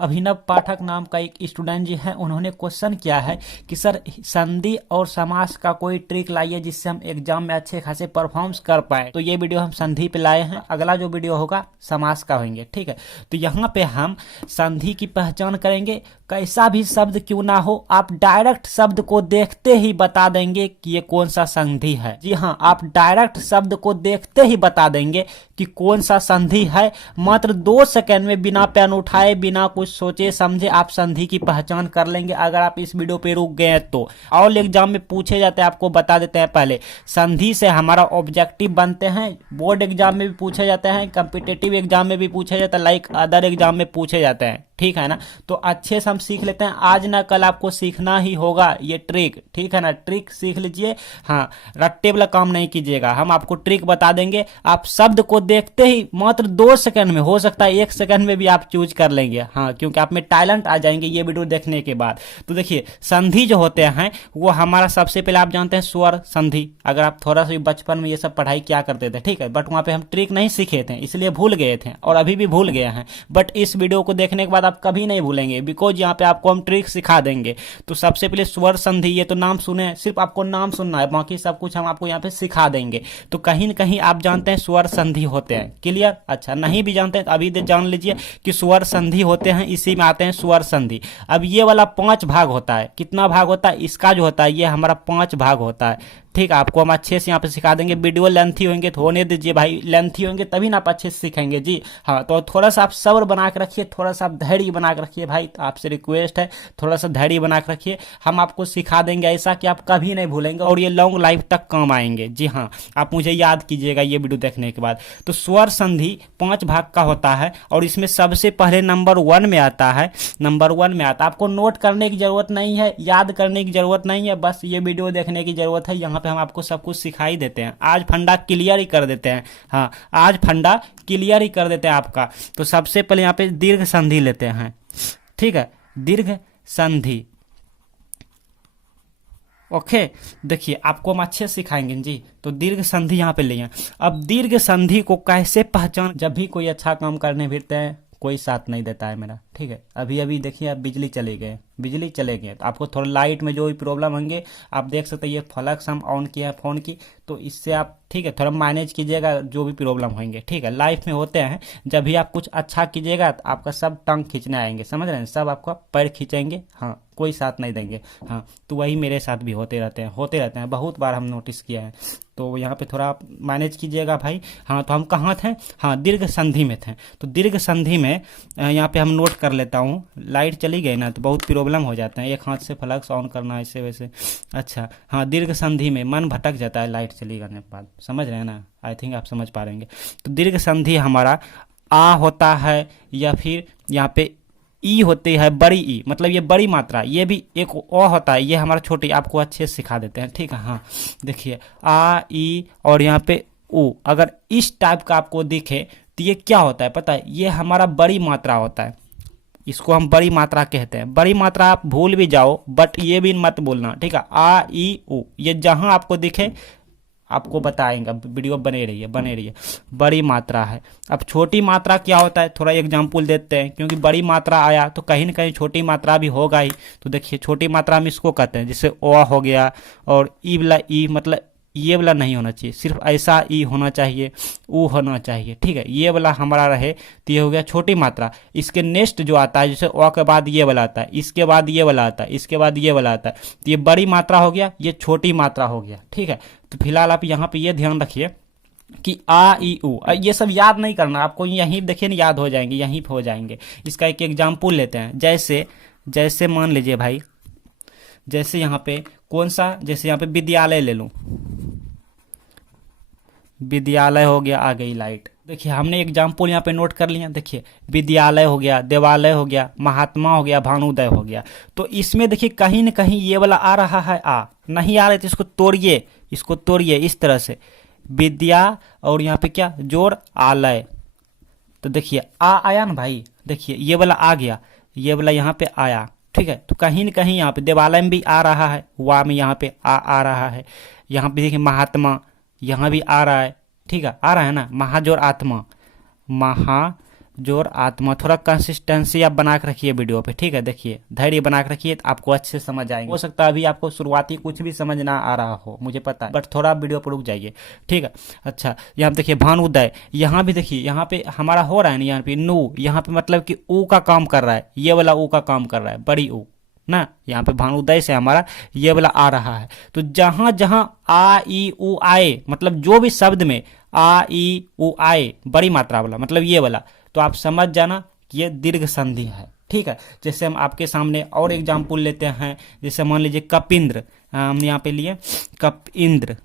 अभिनव पाठक नाम का एक स्टूडेंट जी है, उन्होंने क्वेश्चन किया है कि सर संधि और समास का कोई ट्रिक लाइए जिससे हम एग्जाम में अच्छे खासे परफॉर्म्स कर पाए। तो ये वीडियो हम संधि पे लाए हैं, अगला जो वीडियो होगा समास का होंगे, ठीक है। तो यहाँ पे हम संधि की पहचान करेंगे, कैसा भी शब्द क्यों ना हो आप डायरेक्ट शब्द को देखते ही बता देंगे कि ये कौन सा संधि है। जी हाँ, आप डायरेक्ट शब्द को देखते ही बता देंगे कि कौन सा संधि है। मात्र 2 सेकंड में बिना पेन उठाए, बिना कुछ सोचे समझे आप संधि की पहचान कर लेंगे अगर आप इस वीडियो पे रुक गए हैं तो। और एग्जाम में पूछे जाते हैं, आपको बता देते हैं पहले, संधि से हमारा ऑब्जेक्टिव बनते हैं। बोर्ड एग्जाम में भी पूछे जाते हैं, कॉम्पिटिटिव एग्जाम में भी पूछे जाता है, लाइक अदर एग्जाम में पूछे जाते हैं, ठीक है ना। तो अच्छे से हम सीख लेते हैं, आज ना कल आपको सीखना ही होगा ये ट्रिक, ठीक है ना। ट्रिक सीख लीजिए, हाँ, रट्टे वाला काम नहीं कीजिएगा। हम आपको ट्रिक बता देंगे, आप शब्द को देखते ही मात्र 2 सेकंड में, हो सकता है 1 सेकंड में भी आप चूज कर लेंगे, हाँ, क्योंकि आप में टैलेंट आ जाएंगे ये वीडियो देखने के बाद। तो देखिए, संधि जो होते हैं वो हमारा सबसे पहले आप जानते हैं स्वर संधि। अगर आप थोड़ा सा बचपन में ये सब पढ़ाई क्या करते थे, ठीक है, बट वहां पे हम ट्रिक नहीं सीखे थे इसलिए भूल गए थे और अभी भी भूल गए हैं। बट इस वीडियो को देखने के बाद आप कभी नहीं भूलेंगे, बिकॉज यहाँ पे आपको हम ट्रिक सिखा देंगे। तो सबसे पहले स्वर संधि, ये तो नाम सुने हैं, सिर्फ आपको नाम सुनना है, बाकी सब कुछ हम आपको यहाँ पे सिखा देंगे। तो कहीं न कहीं आप जानते हैं स्वर संधि होते हैं, क्लियर। अच्छा, नहीं भी जानते हैं तो अभी जान लीजिए कि स्वर संधि होते हैं, इसी में आते हैं स्वर संधि। अब ये वाला 5 भाग होता है, कितना भाग होता है इसका जो होता है, ये हमारा 5 भाग होता है, ठीक है। आपको हम अच्छे से यहाँ पे सिखा देंगे। वीडियो लेंथी होंगे तो होने दीजिए भाई, लेंथी होंगे तभी ना आप अच्छे से सीखेंगे जी, हाँ। तो थोड़ा सा आप सब्र बना के रखिए, थोड़ा सा आप धैर्य बना के रखिए भाई, आपसे रिक्वेस्ट है, थोड़ा सा धैर्य बना के रखिए। हम आपको सिखा देंगे ऐसा कि आप कभी नहीं भूलेंगे और ये लॉन्ग लाइफ तक काम आएंगे, जी हाँ। आप मुझे याद कीजिएगा ये वीडियो देखने के बाद। तो स्वर संधि 5 भाग का होता है और इसमें सबसे पहले नंबर 1 में आता है, नंबर 1 में आता है। आपको नोट करने की जरूरत नहीं है, याद करने की जरूरत नहीं है, बस ये वीडियो देखने की जरूरत है। यहाँ पे हम आपको सब कुछ सिखाई देते हैं, आज फंडा क्लियर ही कर देते हैं, हाँ, आज फंडा क्लियर ही कर देते हैं आपका। तो सबसे पहले यहाँ पे दीर्घ संधि लेते हैं, ठीक है, दीर्घ संधि, ओके। देखिए, आपको हम अच्छे से सिखाएंगे जी। तो दीर्घ संधि यहाँ पे लिए। अब दीर्घ संधि को कैसे पहचान, जब भी कोई अच्छा काम करने फिरते हैं कोई साथ नहीं देता है मेरा, ठीक है। अभी अभी देखिए, अब बिजली चले गए, बिजली चले गए तो आपको थोड़ा लाइट में जो भी प्रॉब्लम होंगे आप देख सकते हैं। ये फ्लक्स हम ऑन किया है फोन की, तो इससे आप, ठीक है, थोड़ा मैनेज कीजिएगा जो भी प्रॉब्लम होंगे, ठीक है। लाइफ में होते हैं, जब भी आप कुछ अच्छा कीजिएगा तो आपका सब टंग खींचने आएंगे, समझ रहे हैं, सब आपका पैर खींचेंगे, हाँ, कोई साथ नहीं देंगे, हाँ। तो वही मेरे साथ भी होते रहते हैं, बहुत बार हम नोटिस किया है। तो यहाँ पे थोड़ा आप मैनेज कीजिएगा भाई, हाँ। तो हम कहाँ थे, हाँ, दीर्घ संधि में थे। तो दीर्घ संधि में यहाँ पे हम नोट कर लेता हूँ, लाइट चली गई ना तो बहुत प्रॉब्लम हो जाता है, एक हाथ से फ्लक्स ऑन करना ऐसे वैसे। अच्छा, हाँ, दीर्घ संधि में मन भटक जाता है लाइट चली जाने के बाद, समझ रहे हैं ना, आई थिंक आप समझ पा रहेंगे। तो दीर्घ संधि हमारा आ होता है, या फिर यहाँ पे ई होती है, बड़ी ई, मतलब ये बड़ी मात्रा। ये भी एक ओ होता है, ये हमारा छोटी, आपको अच्छे से सिखा देते हैं, ठीक है, हाँ। देखिए, आ, ई और यहाँ पे ओ, अगर इस टाइप का आपको दिखे तो ये क्या होता है पता है, ये हमारा बड़ी मात्रा होता है, इसको हम बड़ी मात्रा कहते हैं। बड़ी मात्रा आप भूल भी जाओ बट ये भी मत बोलना, ठीक है। आ, ई, ओ, ये जहां आपको दिखे आपको बताएंगे, वीडियो बने रहिए। बड़ी मात्रा है। अब छोटी मात्रा क्या होता है, थोड़ा एग्जांपल देते हैं, क्योंकि बड़ी मात्रा आया तो कहीं न कहीं छोटी मात्रा भी होगा ही। तो देखिए, छोटी मात्रा हम इसको कहते हैं, जैसे ओ हो गया, और ई वाला ई, मतलब ये वाला नहीं होना चाहिए, सिर्फ ऐसा ई होना चाहिए, ऊ होना चाहिए, ठीक है। ये वाला हमारा रहे तो ये हो गया छोटी मात्रा। इसके नेक्स्ट जो आता है, जैसे ओ के बाद ये वाला आता है, इसके बाद ये वाला आता है, इसके बाद ये वाला आता है, तो ये बड़ी मात्रा हो गया, ये छोटी मात्रा हो गया, ठीक है। तो फिलहाल आप यहाँ पे ये ध्यान रखिए कि आ, ई, ऊ, ये सब याद नहीं करना आपको, यहीं देखिए ना, याद हो जाएंगे, यहीं पे हो जाएंगे। इसका एक एग्जाम्पल लेते हैं, जैसे मान लीजिए भाई, जैसे यहाँ पे कौन सा, जैसे यहाँ पे विद्यालय ले लूं, विद्यालय हो गया, आ गई लाइट। देखिए, हमने एग्जाम्पल यहाँ पे नोट कर लिया। देखिए, विद्यालय हो गया, देवालय हो गया, महात्मा हो गया, भानुदय हो गया। तो इसमें देखिए कहीं न कहीं ये वाला आ रहा है, आ नहीं आ रहा है तो इसको तोड़िए इस तरह से, विद्या और यहाँ पे क्या जोड़ आलय। तो देखिए, आ आया ना भाई, देखिए ये वाला आ गया, ये वाला यहाँ पे आया, ठीक है। तो कहीं न कहीं यहाँ पे देवालय में भी आ रहा है, वा में यहाँ पे आ रहा है। यहाँ पे देखिए महात्मा, यहाँ भी आ रहा है, ठीक है, आ रहा है ना, महाजोर आत्मा, महा जोर आत्मा। थोड़ा कंसिस्टेंसी आप बना के रखिए वीडियो पे, ठीक है। देखिए धैर्य बना के रखिए तो आपको अच्छे से समझ आएंगे। हो सकता है अभी आपको शुरुआती कुछ भी समझ ना आ रहा हो, मुझे पता है, बट थोड़ा वीडियो पर रुक जाइए, ठीक है। अच्छा यहाँ पे देखिए भानुदय, यहाँ भी देखिए यहाँ पे हमारा हो रहा है ना, यहाँ पे नु, यहाँ पे मतलब कि ऊ का काम कर रहा है, ये वाला ऊ का काम कर रहा है, बड़ी ऊ ना। यहाँ पे भानुदय से हमारा ये वाला आ रहा है। तो जहां जहां आ ई उ आए, मतलब जो भी शब्द में आ ई उ आए बड़ी मात्रा वाला, मतलब ये वाला, तो आप समझ जाना कि ये दीर्घ संधि है, ठीक है। जैसे हम आपके सामने और एग्जाम्पल लेते हैं, जैसे मान लीजिए कपिंद्र, हम यहाँ पे लिए कपिंद्र,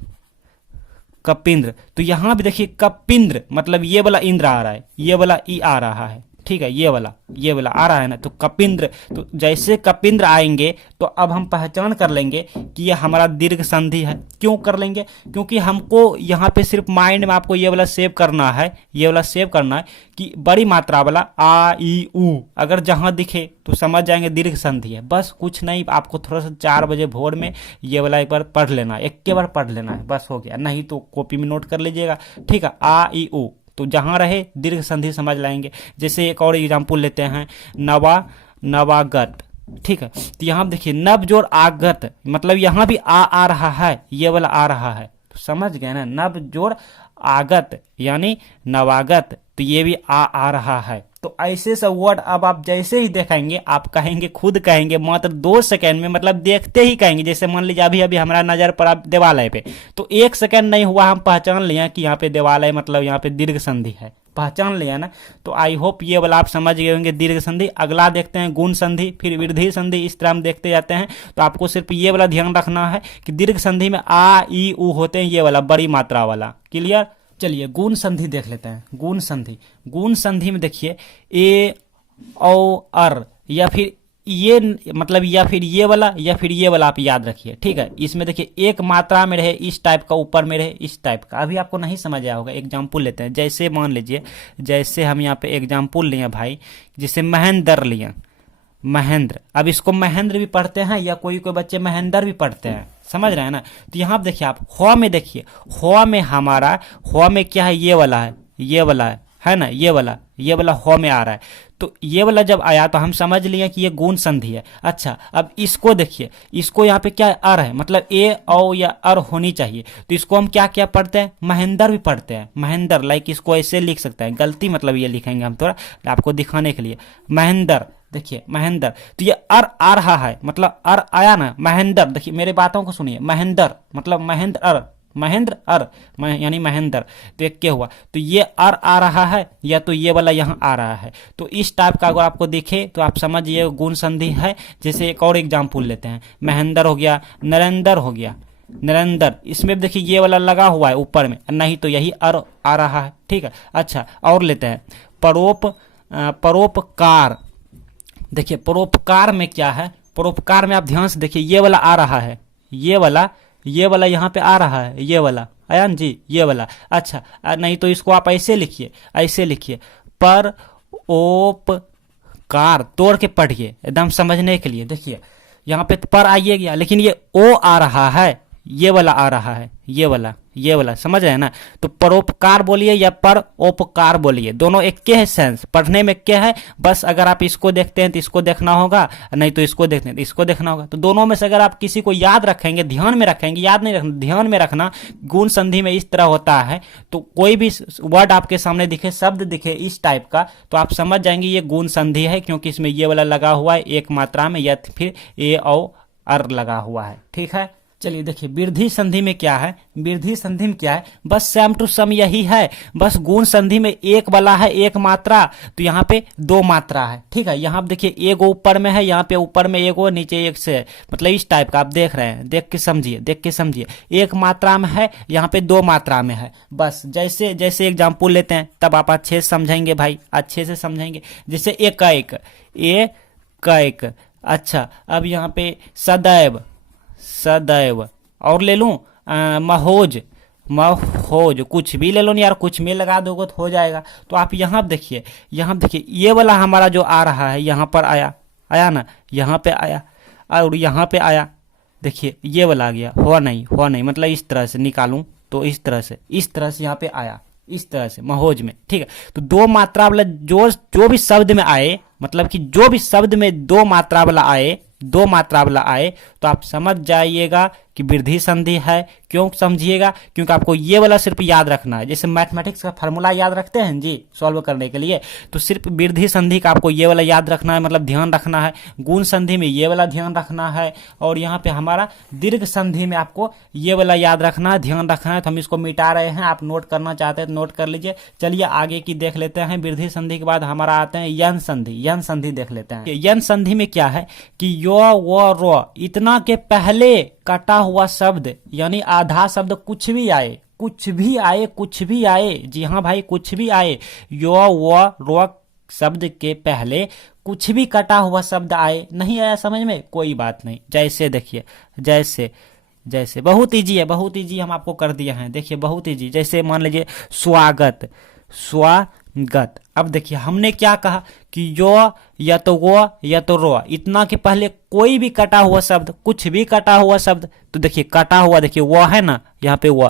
कपिंद्र। तो यहां भी देखिए कपिंद्र, मतलब ये वाला इंद्र आ रहा है, ये वाला ई आ रहा है, ठीक है। ये वाला आ रहा है ना, तो कपिंद्र। तो जैसे कपिंद्र आएंगे तो अब हम पहचान कर लेंगे कि ये हमारा दीर्घ संधि है। क्यों कर लेंगे? क्योंकि हमको यहाँ पे सिर्फ माइंड में आपको ये वाला सेव करना है, ये वाला सेव करना है कि बड़ी मात्रा वाला आ ई उ अगर जहां दिखे तो समझ जाएंगे दीर्घ संधि है। बस कुछ नहीं, आपको थोड़ा सा 4 बजे भोर में ये वाला एक बार पढ़ लेना है, एक के बार पढ़ लेना है, बस हो गया। नहीं तो कॉपी में नोट कर लीजिएगा, ठीक है। आ ई उ, तो जहां रहे दीर्घ संधि समझ लाएंगे। जैसे एक और एग्जाम्पल लेते हैं, नवागत, ठीक है। तो यहां देखिए नव जोड़ आगत, मतलब यहां भी आ रहा है, ये वाला आ रहा है, तो समझ गए ना, नव जोड़ आगत यानी नवागत, तो ये भी आ रहा है। तो ऐसे सब वर्ड अब आप जैसे ही देखेंगे आप कहेंगे, खुद कहेंगे मात्र 2 सेकंड में, मतलब देखते ही कहेंगे। जैसे मान लीजिए अभी अभी हमारा नजर पड़ा देवालय पे, तो 1 सेकंड नहीं हुआ हम पहचान लिया कि यहाँ पे देवालय मतलब यहाँ पे दीर्घ संधि है, पहचान लिया ना। तो आई होप ये वाला आप समझ गए होंगे दीर्घ संधि। अगला देखते हैं गुण संधि, फिर वृद्धि संधि, इस तरह हम देखते जाते हैं। तो आपको सिर्फ ये वाला ध्यान रखना है कि दीर्घ संधि में आ ई उ होते हैं, ये वाला बड़ी मात्रा वाला। क्लियर? चलिए गुण संधि देख लेते हैं। गुण संधि, गुण संधि में देखिए ए औ अर, या फिर ये मतलब या फिर ये वाला या फिर ये वाला आप याद रखिए, ठीक है। इसमें देखिए एक मात्रा में रहे इस टाइप का, ऊपर में रहे इस टाइप का। अभी आपको नहीं समझ आया होगा, एग्जाम्पल लेते हैं। जैसे मान लीजिए, जैसे हम यहाँ पे एग्जाम्पल लिए भाई, जैसे महेंद्र लिया, महेंद्र। अब इसको महेंद्र भी पढ़ते हैं या कोई कोई बच्चे महेंद्र भी पढ़ते हैं, समझ रहे हैं ना। तो यहाँ देखिए आप ह में देखिए, ह में हमारा, ह में क्या है, ये वाला है, ये वाला है ना, ये वाला ह में आ रहा है। तो ये वाला जब आया तो हम समझ लिए कि ये गुण संधि है। अच्छा अब इसको देखिए, इसको यहाँ पे क्या है, अर है, मतलब ए औ या अर होनी चाहिए। तो इसको हम क्या क्या पढ़ते हैं, महेंद्र भी पढ़ते हैं, महेंद्र। लाइक इसको ऐसे लिख सकते हैं, गलती मतलब ये लिखेंगे हम थोड़ा आपको दिखाने के लिए, महेंद्र। देखिए महेंद्र, तो ये अर आ रहा है, मतलब अर आया ना, महेंद्र। देखिए मेरे बातों को सुनिए, महेंद्र मतलब महेंद्र अर, महेंद्र अर यानी महेंद्र। तो एक क्या हुआ, तो ये अर आ रहा है या तो ये वाला यहाँ आ रहा है। तो इस टाइप का अगर आपको दिखे तो आप समझिए गुण संधि है। जैसे एक और एग्जाम्पल लेते हैं, महेंद्र हो गया, नरेंद्र हो गया, नरेंद्र। इसमें देखिए ये वाला लगा हुआ है ऊपर में, नहीं तो यही अर आ रहा है, ठीक है। अच्छा और लेते हैं परोपकार। देखिए परोपकार में क्या है, परोपकार में आप ध्यान से देखिए, ये वाला आ रहा है, ये वाला यहाँ पे आ रहा है, ये वाला आया ना जी, ये वाला। अच्छा नहीं तो इसको आप ऐसे लिखिए, ऐसे लिखिए, पर ओपकार, तोड़ के पढ़िए एकदम समझने के लिए। देखिए यहाँ पे पर आइए गया, लेकिन ये ओ आ रहा है, ये वाला आ रहा है, ये वाला समझ रहे हैं ना। तो परोपकार बोलिए या पर उपकार बोलिए, दोनों एक के है, सेंस पढ़ने में क्या है। बस अगर आप इसको देखते हैं तो इसको देखना होगा, नहीं तो इसको देखते हैं तो इसको देखना होगा। तो दोनों में से अगर आप किसी को याद रखेंगे, ध्यान में रखेंगे, याद नहीं रखना, ध्यान में रखना, गुण संधि में इस तरह होता है। तो कोई भी वर्ड आपके सामने दिखे, शब्द दिखे इस टाइप का, तो आप समझ जाएंगे ये गुण संधि है, क्योंकि इसमें ये वाला लगा हुआ है एक मात्रा में, या फिर ए औ अर लगा हुआ है, ठीक है। चलिए देखिए वृद्धि संधि में क्या है, वृद्धि संधि में क्या है, बस सेम टू सेम यही है। बस गुण संधि में एक वाला है एक मात्रा, तो यहाँ पे 2 मात्रा है, ठीक है। यहाँ पे देखिए एक ऊपर में है, यहाँ पे ऊपर में एक और नीचे एक से है, मतलब इस टाइप का आप देख रहे हैं, देख के समझिए, एक मात्रा में है, यहाँ पे 2 मात्रा में है। बस जैसे जैसे एग्जाम्पल लेते हैं तब आप अच्छे से समझेंगे भाई, अच्छे से समझेंगे। जैसे एक, अच्छा अब यहाँ पे सदैव, और ले लूं महोज, कुछ भी ले लो यार, कुछ में लगा दोगे तो हो जाएगा। तो आप यहाँ देखिए, ये वाला हमारा जो आ रहा है, यहाँ पर आया ना, यहाँ पे आया और यहाँ पे आया। देखिए ये वाला आ गया, हुआ नहीं, मतलब इस तरह से निकालूं तो इस तरह से यहाँ पे आया, इस तरह से महोज में, ठीक है। तो दो मात्रा वाला जो भी शब्द में आए, मतलब कि जो भी शब्द में दो मात्रा वाला आए, दो मात्रा वाला आए, तो आप समझ जाइएगा कि वृद्धि संधि है। क्यों समझिएगा? क्योंकि आपको ये वाला सिर्फ याद रखना है। जैसे मैथमेटिक्स का फार्मूला याद रखते हैं जी सॉल्व करने के लिए, तो सिर्फ वृद्धि संधि का आपको ये वाला याद रखना है, मतलब ध्यान रखना है। गुण संधि में ये वाला ध्यान रखना है, और यहाँ पे हमारा दीर्घ संधि में आपको ये वाला याद रखना है, ध्यान रखना है। तो हम इसको मिटा रहे हैं, आप नोट करना चाहते हैं तो नोट कर लीजिए। चलिए आगे की देख लेते हैं। वृद्धि संधि के बाद हमारा आते हैं यन संधि। यन संधि देख लेते हैं। यन संधि में क्या है कि यो वो रो इतना के पहले कटा हुआ शब्द, यानी आधा शब्द कुछ भी आए, कुछ भी आए, कुछ भी आए, जी हाँ भाई कुछ भी आए, यो वो रो शब्द के पहले कुछ भी कटा हुआ शब्द आए, नहीं आया समझ में, कोई बात नहीं। जैसे देखिए, जैसे जैसे बहुत ईजी है, बहुत ईजी हम आपको कर दिए हैं। देखिए बहुत ईजी, जैसे मान लीजिए स्वागत, स्वागत। अब देखिए हमने क्या कहा कि यो या तो वो या तो रो, इतना के पहले कोई भी कटा हुआ शब्द, कुछ भी कटा हुआ शब्द, तो देखिए कटा हुआ, देखिए वो है ना, यहाँ पे वो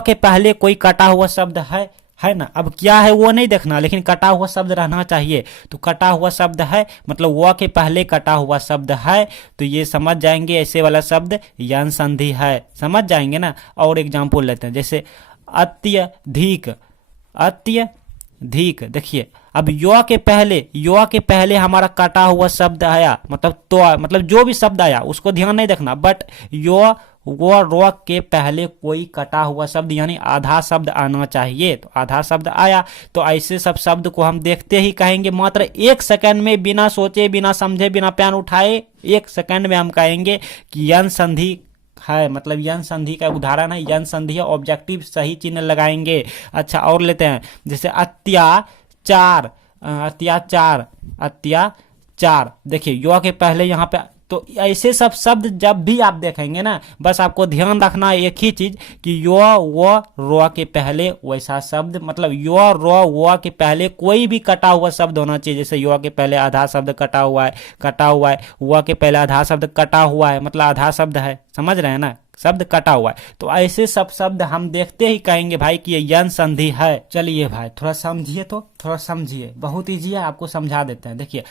के पहले कोई कटा हुआ शब्द है ना। अब क्या है वो नहीं देखना, लेकिन कटा हुआ शब्द रहना चाहिए। तो कटा हुआ शब्द है, मतलब वो के पहले कटा हुआ शब्द है, तो ये समझ जाएंगे ऐसे वाला शब्द यन संधि है, समझ जाएंगे ना। और एग्जाम्पल लेते हैं, जैसे अत्यधिक, अत्यधिक। देखिए अब यो के पहले हमारा कटा हुआ शब्द आया, मतलब तो, मतलब जो भी शब्द आया उसको ध्यान नहीं देखना, बट यो वो रो के पहले कोई कटा हुआ शब्द यानी आधा शब्द आना चाहिए। तो आधा शब्द आया, तो ऐसे सब शब्द को हम देखते ही कहेंगे, मात्र एक सेकंड में, बिना सोचे, बिना समझे, बिना पेन उठाए, एक सेकंड में हम कहेंगे कि यन संधि है, मतलब यन संधि का उदाहरण है, यन संधि है, ऑब्जेक्टिव सही चिन्ह लगाएंगे। अच्छा और लेते हैं, जैसे अत्याचार, अत्याचार, अत्याचार। देखिए यो के पहले यहाँ पे, तो ऐसे सब शब्द जब भी आप देखेंगे ना, बस आपको ध्यान रखना है एक ही चीज कि यो वो रो के पहले वैसा शब्द, मतलब यो रो वो के पहले कोई भी कटा हुआ शब्द होना चाहिए। जैसे यो के पहले आधा शब्द कटा हुआ है, वो के पहले आधा शब्द कटा हुआ है, मतलब आधा शब्द है, समझ रहे हैं ना, शब्द कटा हुआ है। तो ऐसे सब शब्द हम देखते ही कहेंगे भाई कि ये यन संधि है। चलिए भाई थोड़ा समझिए, तो थोड़ा समझिए, बहुत ईजी है, आपको समझा देते हैं। देखिए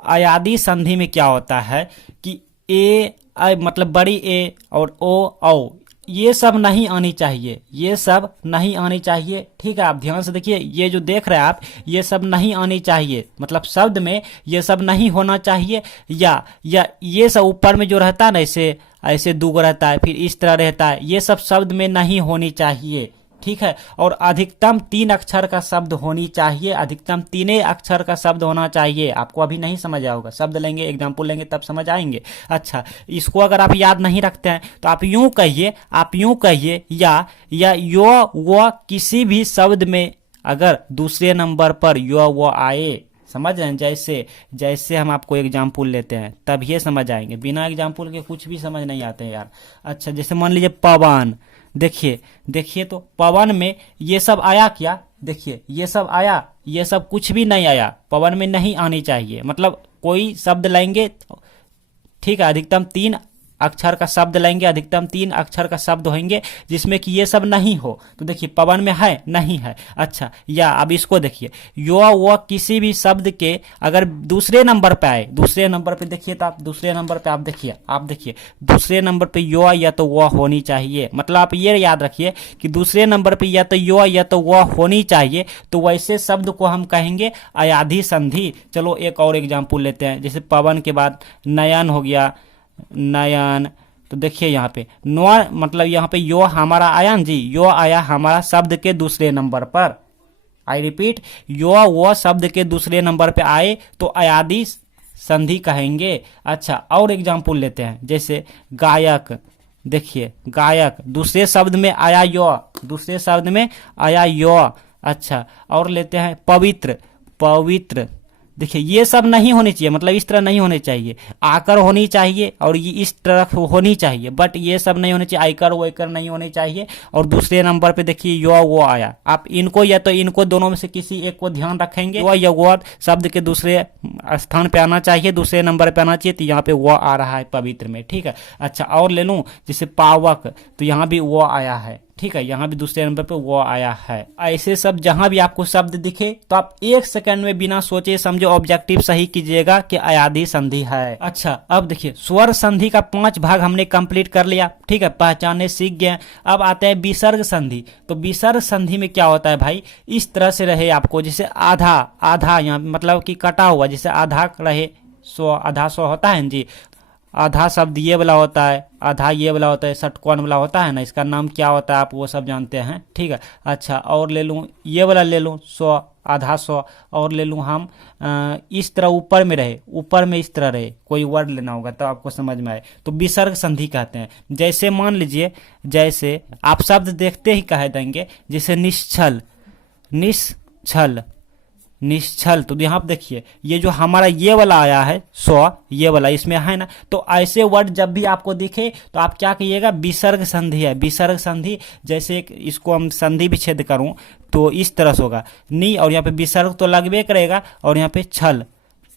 अयादी संधि में क्या होता है कि मतलब बड़ी ए और ओ ये सब नहीं आनी चाहिए, ये सब नहीं आनी चाहिए, ठीक है। आप ध्यान से देखिए, ये जो देख रहे हैं आप, ये सब नहीं आनी चाहिए, मतलब शब्द में ये सब नहीं होना चाहिए। या ये सब ऊपर में जो रहता है ना, ऐसे दूगो रहता है, फिर इस तरह रहता है, ये सब शब्द में नहीं होनी चाहिए, ठीक है। और अधिकतम 3 अक्षर का शब्द होनी चाहिए, अधिकतम 3 अक्षर का शब्द होना चाहिए। आपको अभी नहीं समझ आया होगा, शब्द लेंगे, एग्जाम्पल लेंगे, तब समझ आएंगे। अच्छा, इसको अगर आप याद नहीं रखते हैं तो आप यूं कहिए, या यो वो किसी भी शब्द में अगर दूसरे नंबर पर यो वो आए, समझ रहे हैं, जैसे हम आपको एग्जाम्पल लेते हैं तब ये समझ आएंगे, बिना एग्जाम्पल के कुछ भी समझ नहीं आते हैं यार। अच्छा जैसे मान लीजिए पवन, देखिए तो पवन में ये सब आया क्या, देखिए ये सब आया, ये सब कुछ भी नहीं आया, पवन में नहीं आनी चाहिए। मतलब कोई शब्द लेंगे, ठीक है, अधिकतम 3 अक्षर का शब्द लेंगे, अधिकतम 3 अक्षर का शब्द होंगे जिसमें कि ये सब नहीं हो। तो देखिए पवन में है, नहीं है। अच्छा, या अब इसको देखिए, यो वो किसी भी शब्द के अगर दूसरे नंबर पे आए, दूसरे नंबर पे देखिए, तो आप दूसरे नंबर पे आप देखिए दूसरे नंबर पे यो या तो वो होनी चाहिए। मतलब आप ये याद रखिए कि दूसरे नंबर पे या तो यो या तो वो होनी चाहिए, तो वैसे शब्द को हम कहेंगे अयाधी संधि। चलो एक और एग्जाम्पल लेते हैं, जैसे पवन के बाद नयन हो गया, नयन। तो देखिए यहाँ पे नो, मतलब यहाँ पे यो हमारा आया जी, यो आया हमारा शब्द के दूसरे नंबर पर। आई रिपीट, यो वो शब्द के दूसरे नंबर पे आए तो अयादी संधि कहेंगे। अच्छा और एग्जाम्पल लेते हैं, जैसे गायक। देखिए गायक दूसरे शब्द में आया यो, दूसरे शब्द में आया यो। अच्छा और लेते हैं पवित्र। देखिए ये सब नहीं होनी चाहिए, मतलब इस तरह नहीं होने चाहिए, आकर होनी चाहिए और ये इस तरह होनी चाहिए, बट ये सब नहीं होने चाहिए, आयकर वैकर नहीं होने चाहिए। और दूसरे नंबर पे देखिए यो वो आया, आप इनको या तो इनको दोनों में से किसी एक को ध्यान रखेंगे। वो या वो शब्द के दूसरे स्थान पे आना चाहिए, दूसरे नंबर पे आना चाहिए, तो यहाँ पे वो आ रहा है पवित्र में, ठीक है। अच्छा और ले लूँ, जैसे पावक, तो यहाँ भी वो आया है, ठीक है, यहाँ भी दूसरे नंबर पे वो आया है। ऐसे सब जहां भी आपको शब्द दिखे तो आप 1 सेकंड में बिना सोचे समझे ऑब्जेक्टिव सही कीजिएगा कि अयादी संधि है। अच्छा, अब देखिए स्वर संधि का 5 भाग हमने कंप्लीट कर लिया, ठीक है, पहचाने सीख गए। अब आते हैं विसर्ग संधि। तो विसर्ग संधि में क्या होता है भाई, इस तरह से रहे आपको, जैसे आधा आधा, यहाँ मतलब कि कटा हुआ, जैसे आधा रहे सो, आधा सो होता है जी, आधा शब्द ये वाला होता है, आधा ये वाला होता है, षटकोण वाला होता है ना, इसका नाम क्या होता है आप वो सब जानते हैं, ठीक है। अच्छा, और ले लूँ ये वाला, ले लूँ 100, आधा 100, और ले लूँ हम इस तरह ऊपर में रहे, ऊपर में इस तरह रहे, कोई वर्ड लेना होगा तो आपको समझ में आए, तो विसर्ग संधि कहते हैं। जैसे मान लीजिए, जैसे आप शब्द देखते ही कह देंगे, जैसे निश्चल, निश्चल, निश्चल, तो यहाँ पे देखिए ये जो हमारा ये वाला आया है 100, ये वाला इसमें है ना, तो ऐसे वर्ड जब भी आपको दिखे तो आप क्या कहिएगा, विसर्ग संधि है, विसर्ग संधि। जैसे इसको हम संधि विच्छेद करूं तो इस तरह से होगा, नी और यहाँ पे विसर्ग तो लगबे करेगा, और यहाँ पे छल,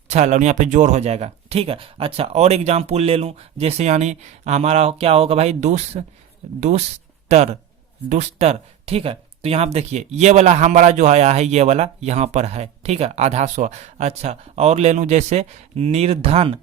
छल, और यहाँ पे जोर हो जाएगा, ठीक है। अच्छा, और एग्जाम्पल ले लूँ, जैसे यानी हमारा क्या होगा भाई, दुस्तर, दुस्तर, ठीक है। तो यहाँ पे देखिए ये वाला हमारा जो आया है, ये वाला यहाँ पर है, ठीक है, आधा 100। अच्छा, और ले लूँ जैसे निर्धन,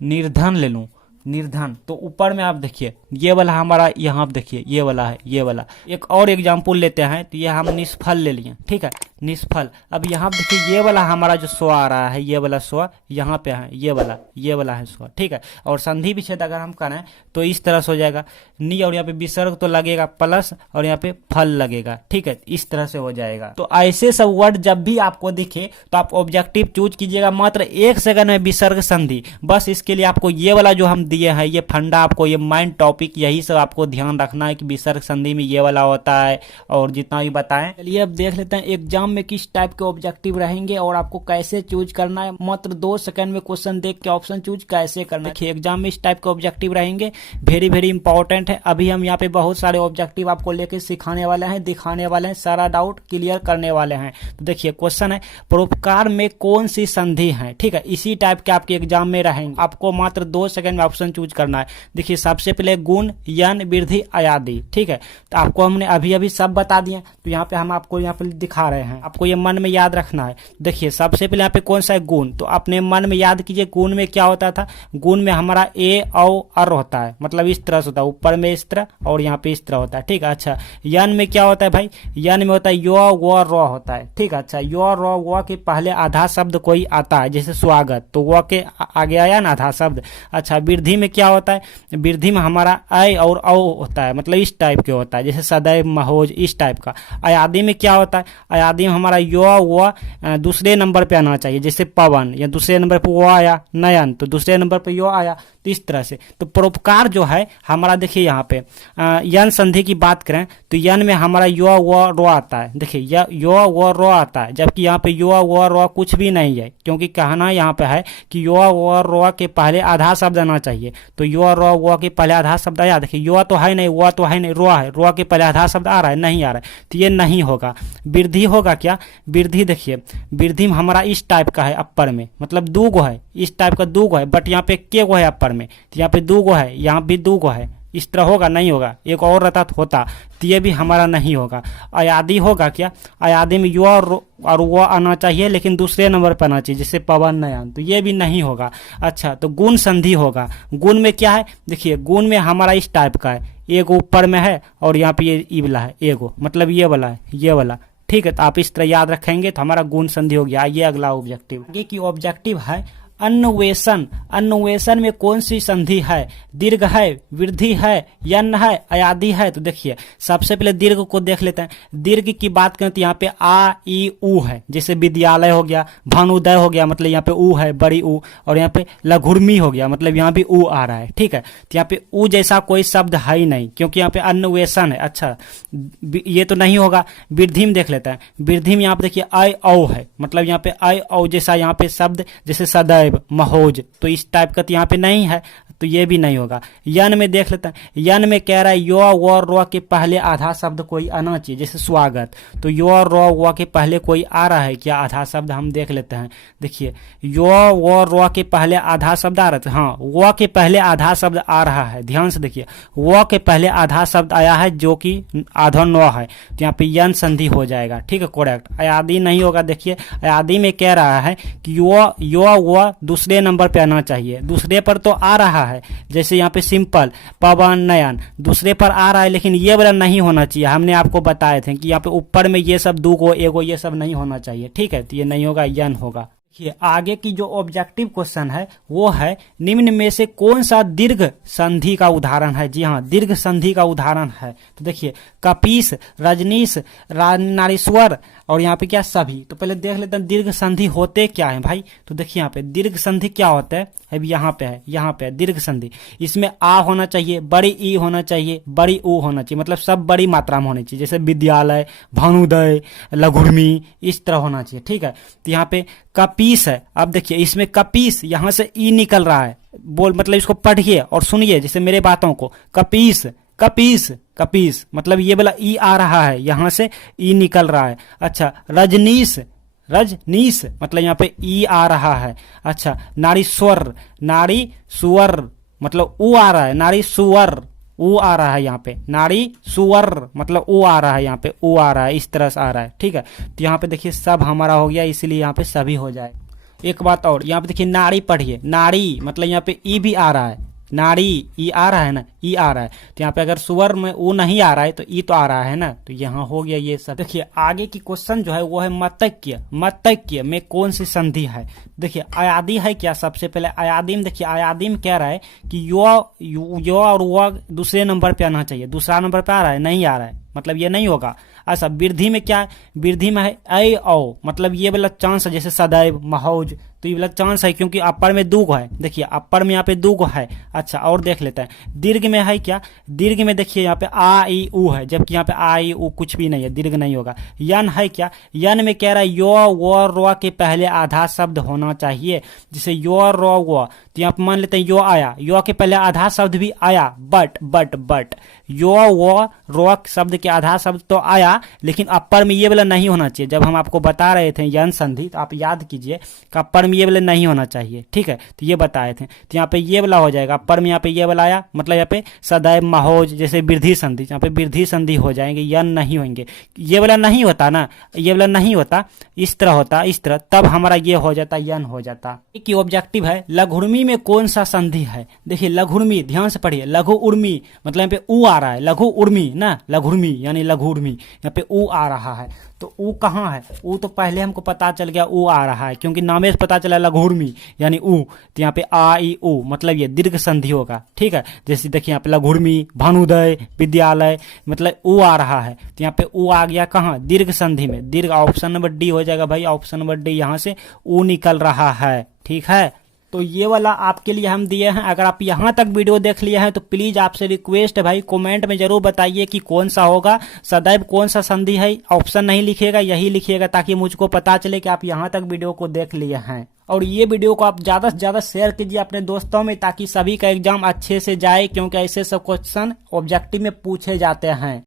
निर्धन ले लूँ, निर्धन, तो ऊपर में आप देखिए ये वाला हमारा यहाँ पे देखिए ये वाला है, ये वाला। एक और एग्जाम्पल लेते हैं, तो ये हम निष्फल ले लिए, ठीक है, निष्फल। अब यहाँ पे देखिए ये वाला हमारा जो 100 आ रहा है, ये वाला 100 यहाँ पे है, ये वाला है 100, ठीक है। और संधि विच्छेद अगर हम करें तो इस तरह से हो जाएगा, नी और यहाँ पे विसर्ग तो लगेगा प्लस, और यहाँ पे फल लगेगा, ठीक है, इस तरह से हो जाएगा। तो ऐसे सब वर्ड जब भी आपको दिखे तो आप ऑब्जेक्टिव चूज कीजिएगा, मात्र 1 सेकंड में विसर्ग संधि। बस इसके लिए आपको ये वाला जो हम दिए हैं, ये फंडा, आपको ये माइंड टॉपिक, यही सब आपको ध्यान रखना है कि विसर्ग संधि में ये वाला होता है, और जितना भी बताएं। चलिए अब देख लेते हैं एग्जाम में किस टाइप के ऑब्जेक्टिव रहेंगे और आपको कैसे चूज करना है। मात्र 2 सेकंड में क्वेश्चन देख के ऑप्शन चूज कैसे करना है। देखिए एग्जाम में इस टाइप के ऑब्जेक्टिव रहेंगे, वेरी इंपॉर्टेंट है। अभी हम यहाँ पे बहुत सारे ऑब्जेक्टिव आपको लेके सिखाने वाले हैं, दिखाने वाले हैं, सारा डाउट क्लियर करने वाले हैं। तो देखिए क्वेश्चन है, परोपकार में कौन सी संधि है, ठीक है, इसी टाइप के आपके एग्जाम में रहेंगे। आपको मात्र 2 सेकंड में ऑप्शन चूज करना है। देखिए सबसे पहले गुण, यन, वृद्धि, अयादी, ठीक है। तो आपको हमने अभी सब बता दिए, तो यहाँ पे हम आपको यहाँ पे दिखा रहे हैं, आपको ये मन में याद रखना है। देखिए सबसे पहले यहाँ पे कौन सा है, गुण, तो अपने मन में याद कीजिए गुण में क्या होता था। गुण में हमारा ए औ अर होता है, मतलब इस तरह से होता है, ऊपर में इस तरह और यहाँ पे इस तरह होता है, ठीक है। अच्छा, यन में क्या होता है भाई, यन में होता है यो व र होता है, ठीक है। अच्छा, यो र व के पहले आधा शब्द कोई आता है, जैसे स्वागत, तो व के आगे आया ना आधा शब्द। अच्छा, वृद्धि में क्या होता है, वृद्धि में हमारा ऐ और औ होता है, मतलब इस टाइप के होता है, जैसे सदैव, महोज, इस टाइप का। अयादी में क्या होता है, अयादी में हमारा यो व दूसरे नंबर पे आना चाहिए, जैसे पवन, या दूसरे नंबर पे वो आया, नयन, तो दूसरे नंबर पे यो आया, तो इस तरह से। तो परोपकार जो है हमारा, देखिए यहाँ पे यन संधि की बात करें तो यन में हमारा यो व रो आता है, देखिए यो व रो आता है, जबकि यहाँ पे यो व रो कुछ भी नहीं है, क्योंकि कहना यहाँ पे है कि यो व रो के पहले आधा शब्द आना चाहिए। तो यो रो व के पहले आधा शब्द आया, देखिए यो तो है नहीं, वो तो है नहीं, रो है, रो के पहले आधा शब्द आ रहा है, नहीं आ रहा है, तो ये नहीं होगा। वृद्धि होगा क्या, वृद्धि देखिए वृद्धि में हमारा इस टाइप का है, अपर में, मतलब 2 गो है, इस टाइप का 2 गो है, बट यहाँ पे के गो है अपर में, तो यहाँ पे 2 गो है, यहाँ भी 2 गो है, इस तरह होगा, नहीं होगा। एक और रहता तो होता, तो ये भी हमारा नहीं होगा। अयादी होगा क्या, अयादी में यो और वो आना चाहिए, लेकिन दूसरे नंबर पर आना चाहिए, जैसे पवन, नयन, तो ये भी नहीं होगा। अच्छा, तो गुण संधि होगा। गुण में क्या है, देखिए गुण में हमारा इस टाइप का है, एक ऊपर में है और यहाँ पे ये ई वाला है, एगो, मतलब ये वाला है, ये वाला, ठीक है। तो आप इस तरह याद रखेंगे तो हमारा गुण संधि हो गया। ये अगला ऑब्जेक्टिव, आगे की ऑब्जेक्टिव है अन्वेषण। अन्वेषण में कौन सी संधि है, दीर्घ है, वृद्धि है, यन है, अयादी है। तो देखिए सबसे पहले दीर्घ को देख लेते हैं। दीर्घ की बात करें तो यहाँ पे आ ई उ है, जैसे विद्यालय हो गया, भानुदय हो गया, मतलब यहाँ पे उ है, बड़ी उ, और यहाँ पे लघुर्मी हो गया, मतलब यहाँ भी उ आ रहा है, ठीक है। तो यहाँ पे उ जैसा कोई शब्द है ही नहीं, क्योंकि यहाँ पे अन्वेषण है। अच्छा, ये तो नहीं होगा। वृद्धि में देख लेते हैं। वृद्धि में यहाँ पे देखिए ऐ औ है, मतलब यहाँ पे ऐ औ जैसा यहाँ पे शब्द, जैसे सदैव, महोज, तो इस टाइप का तो यहाँ पे नहीं है, तो ये भी नहीं होगा। यन में देख लेते हैं, यन में कह रहा है यो व र के पहले आधा शब्द कोई आना चाहिए, जैसे स्वागत, तो यो र व के पहले कोई आ रहा है क्या आधा शब्द, हम देख लेते हैं। देखिए यो व र के पहले आधा शब्द आ रहा है, हाँ व के पहले आधा शब्द आ रहा है, ध्यान से देखिए व के पहले आधा शब्द आया है जो कि आधा न है, तो यहाँ पे यन संधि हो जाएगा, ठीक है करेक्ट। अयादी नहीं होगा, देखिए अयादी में कह रहा है कि यो व दूसरे नंबर पे आना चाहिए, दूसरे पर तो आ रहा है, जैसे यहाँ पे सिंपल पवन नयन दूसरे पर आ रहा है, लेकिन ये वाला नहीं होना चाहिए। हमने आपको बताए थे कि यहाँ पे ऊपर में ये सब दूगो एगो ये सब नहीं होना चाहिए, ठीक है, तो ये नहीं होगा, यन होगा। देखिए आगे की जो ऑब्जेक्टिव क्वेश्चन है वो है निम्न में से कौन सा दीर्घ संधि का उदाहरण है। जी हाँ, दीर्घ संधि का उदाहरण है, तो देखिए कपीस, रजनीश, नारीश्वर और यहाँ पे क्या सभी। तो पहले देख लेते हैं दीर्घ संधि होते क्या है भाई। तो देखिए यहाँ पे दीर्घ संधि क्या होता है, अभी यहाँ पे है, यहाँ पे है दीर्घ संधि। इसमें आ होना चाहिए, बड़ी ई होना चाहिए, बड़ी ऊ होना चाहिए, मतलब सब बड़ी मात्रा में होनी चाहिए, जैसे विद्यालय, भानुदय, लघुर्मी, इस तरह होना चाहिए, ठीक है। तो यहाँ पे कपीस है, अब देखिए इसमें कपीस यहाँ से ई निकल रहा है, बोल मतलब इसको पढ़िए और सुनिए जैसे मेरे बातों को, कपीस कपीस कपीस मतलब ये वाला ई आ रहा है, यहाँ से ई निकल रहा है। अच्छा रजनीश, रजनीश मतलब यहाँ पे ई आ रहा है। अच्छा नारीश्वर, नारी सुअर मतलब ऊ आ रहा है, नारी सुअर ऊ आ रहा है, यहाँ पे नारी सुअर मतलब ऊ आ रहा है, यहाँ पे ऊ आ रहा है, इस तरह से आ रहा है, ठीक है। तो यहाँ पे देखिए सब हमारा हो गया, इसीलिए यहाँ पे सभी हो जाए। एक बात और, यहाँ पे देखिए नारी पढ़िए, नारी मतलब यहाँ पे ई भी आ रहा है, नारी ई आ रहा है ना, ई आ रहा है, तो यहाँ पे अगर सुअर में ऊ नहीं आ रहा है तो ई तो आ रहा है ना, तो यहाँ हो गया ये सब। देखिए आगे की क्वेश्चन जो है वो है मतक्य, मतक्य में कौन सी संधि है। देखिए अयादी है क्या, सबसे पहले अयादी में देखिए, अयादी में कह रहा है कि यो और वो दूसरे नंबर पे आना चाहिए, दूसरा नंबर पे आ रहा है, नहीं आ रहा है, मतलब ये नहीं होगा। अच्छा वृद्धि में क्या है, वृद्धि में है ऐ औ, मतलब ये वाला चांस है, जैसे सदैव, महौज, तो ये वाला चांस है क्योंकि अपर में दूगो है, देखिए अपर में यहाँ पे दूगो है। अच्छा और देख लेते हैं दीर्घ में है क्या, दीर्घ में देखिए यहाँ पे आ ई ऊ है, जबकि यहाँ पे आ ई ऊ कुछ भी नहीं है, दीर्घ नहीं होगा। यन है क्या, यन में कह रहा है यो व र के पहले आधा शब्द होना चाहिए, जैसे यो र व, तो यहाँ पे मान लेते हैं यो आया, यो के पहले आधा शब्द भी आया, बट यो व र शब्द के आधा शब्द तो आया, लेकिन अपर में ये वाला नहीं होना चाहिए। जब हम आपको बता रहे थे यन संधि तो आप याद कीजिए कि अपर में ये वाला नहीं होना चाहिए, ठीक है, तो ये बताए थे। तो यहाँ पे ये वाला हो जाएगा, अपर में यहाँ पे ये वाला आया, मतलब यहाँ पे सदैव, महोज, जैसे वृद्धि संधि, यहाँ पे वृद्धि संधि हो जाएंगे, यन नहीं होंगे। ये वाला नहीं होता ना, ये वाला नहीं होता, इस तरह होता, इस तरह, तब हमारा ये हो जाता, यन हो जाता। एक ऑब्जेक्टिव है लघुर्मी में कौन सा संधि है। देखिए लघुर्मी ध्यान से पढ़िए, लघु उर्मी मतलब यहाँ पे ऊ आ रहा है, लघु उर्मी ना, लघुर्मी यानी लघुर्मी, यहाँ पे ऊ आ रहा है, तो ऊ कहाँ है, ऊ तो पहले हमको पता चल गया ऊ आ रहा है, क्योंकि नामे से पता चला लघुर्मी यानी ऊ, तो यहाँ पे आ ई ऊ मतलब ये दीर्घ संधि होगा, ठीक है। जैसे देखिए यहाँ पे लघुर्मी, भानुदय, विद्यालय मतलब ऊ आ रहा है, तो यहाँ पे ऊ आ गया कहाँ, दीर्घ संधि में, दीर्घ ऑप्शन नंबर डी हो जाएगा भाई, ऑप्शन नंबर डी, यहाँ से ऊ निकल रहा है, ठीक है। तो ये वाला आपके लिए हम दिए हैं। अगर आप यहाँ तक वीडियो देख लिए हैं तो प्लीज आपसे रिक्वेस्ट है भाई, कमेंट में जरूर बताइए कि कौन सा होगा, सदैव कौन सा संधि है, ऑप्शन नहीं लिखिएगा, यही लिखिएगा, ताकि मुझको पता चले कि आप यहाँ तक वीडियो को देख लिए हैं। और ये वीडियो को आप ज़्यादा से ज़्यादा शेयर कीजिए अपने दोस्तों में, ताकि सभी का एग्जाम अच्छे से जाए, क्योंकि ऐसे सब क्वेश्चन ऑब्जेक्टिव में पूछे जाते हैं।